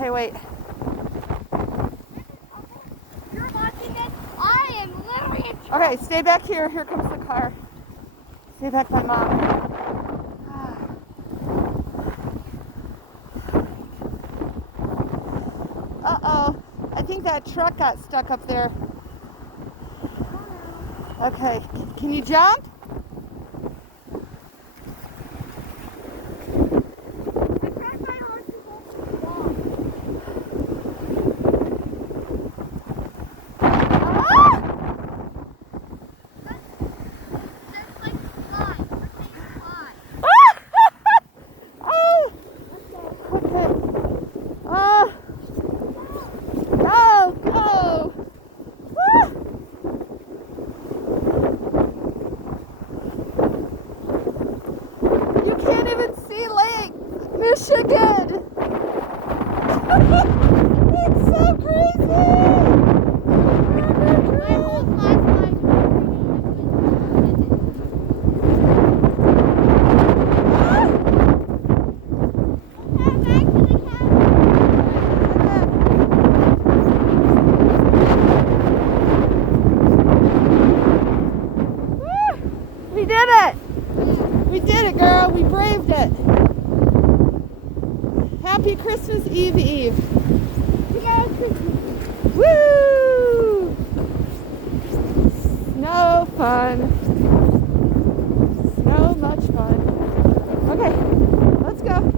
Okay, wait. You're watching this? I am literally in trouble. Okay, stay back here. Here comes the car. Stay back by Mom. Uh-oh. I think that truck got stuck up there. Okay, can you jump? I tried my hardest to hold the wall. Ah! Just like fly. Pretend fly. Oh! Okay. Go, go! Ah! You can't even see Lake Michigan! It's so crazy! My whole flashlight. Back to the cabin. We did it! We did it, girl. We braved it. Happy Christmas Eve Eve. Woo! Snow fun. Snow much fun. Okay, let's go.